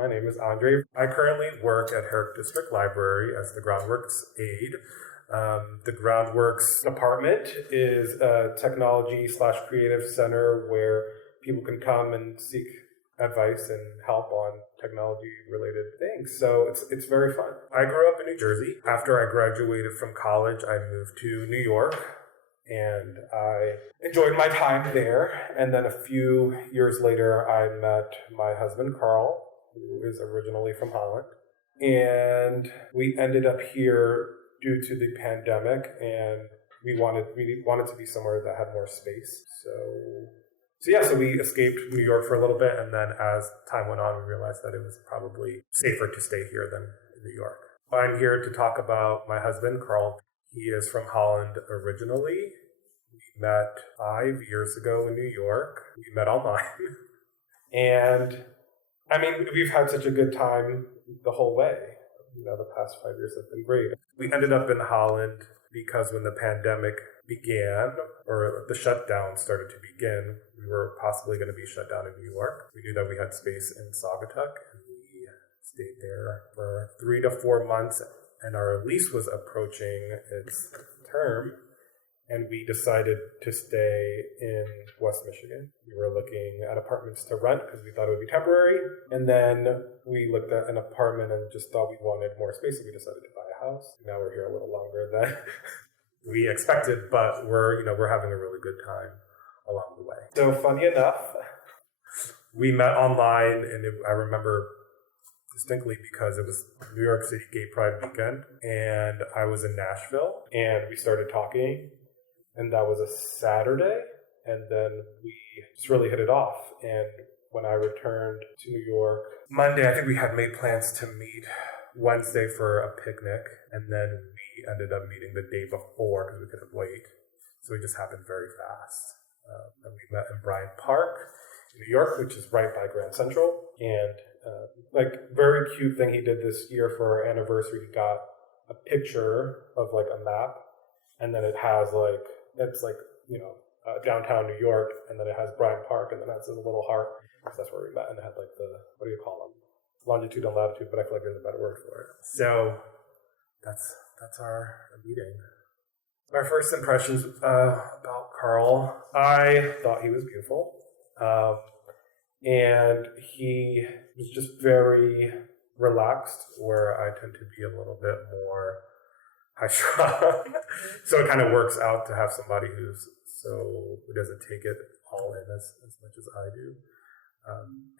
My name is Andre. I currently work at Herrick District Library as the Groundworks aide. The Groundworks department is a technology / creative center where people can come and seek advice and help on technology related things. So it's very fun. I grew up in New Jersey. After I graduated from college, I moved to New York and I enjoyed my time there. And then a few years later, I met my husband, Karl, who is originally from Holland. And we ended up here due to the pandemic, and we wanted to be somewhere that had more space. So we escaped New York for a little bit, and then as time went on, we realized that it was probably safer to stay here than in New York. I'm here to talk about my husband, Karl. He is from Holland originally. We met 5 years ago in New York. We met online. And I mean, we've had such a good time the whole way. The past 5 years have been great. We ended up in Holland because when the pandemic began, or the shutdown started to begin, we were possibly going to be shut down in New York. We knew that we had space in Saugatuck, and we stayed there for 3 to 4 months, and our lease was approaching its term, and we decided to stay in West Michigan. We were looking at apartments to rent because we thought it would be temporary. And then we looked at an apartment and just thought we wanted more space, so we decided to buy a house. Now we're here a little longer than we expected, but we're having a really good time along the way. So funny enough, we met online, and I remember distinctly because it was New York City Gay Pride weekend, and I was in Nashville, and we started talking. And that was a Saturday, and then we just really hit it off. And when I returned to New York, Monday, I think we had made plans to meet Wednesday for a picnic, and then we ended up meeting the day before because we couldn't wait. So it just happened very fast. And we met in Bryant Park in New York, which is right by Grand Central. And very cute thing he did this year for our anniversary, he got a picture of a map, and then it has downtown New York, and then it has Bryant Park, and then it has a little heart. So that's where we met, and it had what do you call them? Longitude and latitude, but I feel like there's a better word for it. So that's our meeting. My first impressions about Karl, I thought he was beautiful. And he was just very relaxed, where I tend to be a little bit more high strung. So it kind of works out to have somebody who doesn't take it all in as much as I do.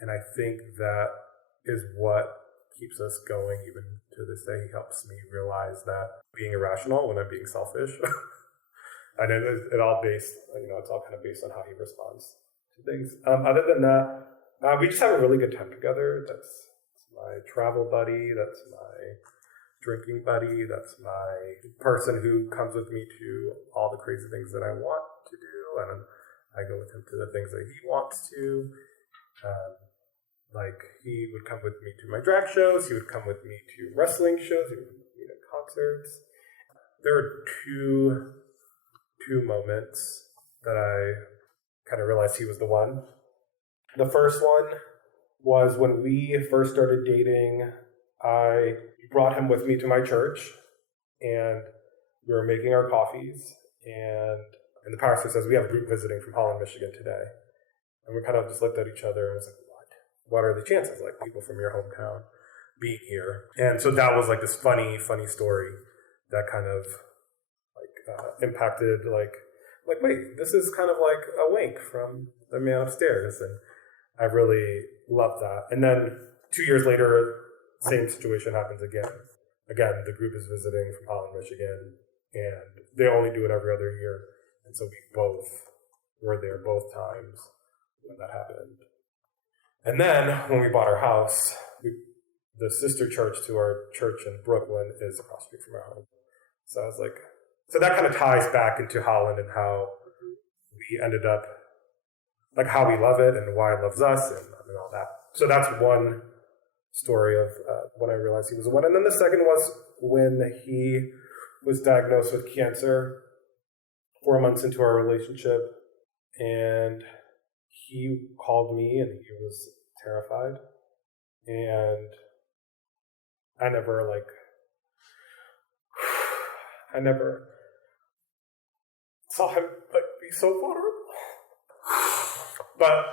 And I think that is what keeps us going even to this day. He helps me realize that being irrational when I'm being selfish. And it's all kind of based on how he responds to things. Other than that, we just have a really good time together. That's my travel buddy. That's my drinking buddy. That's my person who comes with me to all the crazy things that I want to do, and I go with him to the things that he wants to. He would come with me to my drag shows. He would come with me to wrestling shows. He would come with me to concerts. There are two moments that I kind of realized he was the one. The first one was when we first started dating. I brought him with me to my church, and we were making our coffees, and the pastor says, we have a group visiting from Holland, Michigan today. And we kind of just looked at each other and was like, what are the chances, people from your hometown being here? And so that was this funny story that kind of impacted, wait, this is kind of like a wink from the man upstairs. And I really loved that. And then 2 years later, same situation happens again. Again, the group is visiting from Holland, Michigan, and they only do it every other year. And so we both were there both times when that happened. And then when we bought our house, the sister church to our church in Brooklyn is across the street from our home. So I was so that kind of ties back into Holland and how we ended up, how we love it and why it loves us and all that. So that's one story of when I realized he was the one. And then the second was when he was diagnosed with cancer 4 months into our relationship, and he called me and he was terrified. and I never saw him like be so vulnerable. But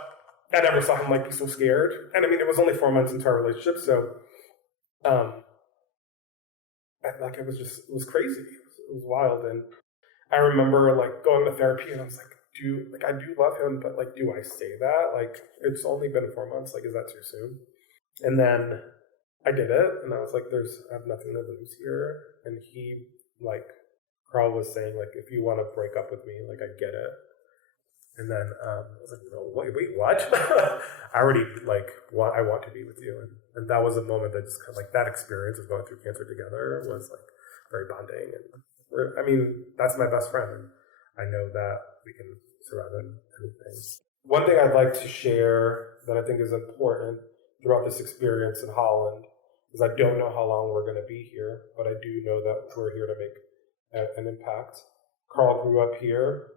I never saw him like be so scared. And I mean, it was only 4 months into our relationship, so it was crazy. It was wild, and I remember like going to therapy, and I was like, I do love him, but like, do I say that? Like, it's only been 4 months. Like, is that too soon? And then I did it, and I was like, I have nothing to lose here. And Karl was saying, like, if you want to break up with me, like, I get it. And then I was like, no, wait, what? I already I want to be with you, and that was a moment that just kind of like that experience of going through cancer together was like very bonding, and I mean, that's my best friend, and I know that we can survive anything. One thing I'd like to share that I think is important throughout this experience in Holland is I don't know how long we're going to be here, but I do know that we're here to make an impact. Karl grew up here.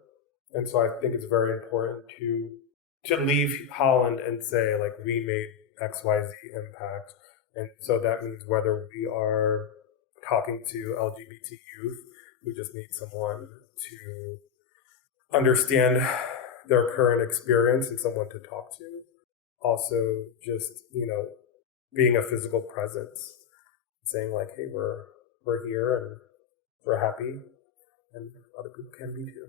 And so I think it's very important to leave Holland and say, like, we made XYZ impact. And so that means whether we are talking to LGBT youth, we just need someone to understand their current experience and someone to talk to. Also, just, being a physical presence, saying, like, hey, we're here and we're happy, and other people can be too.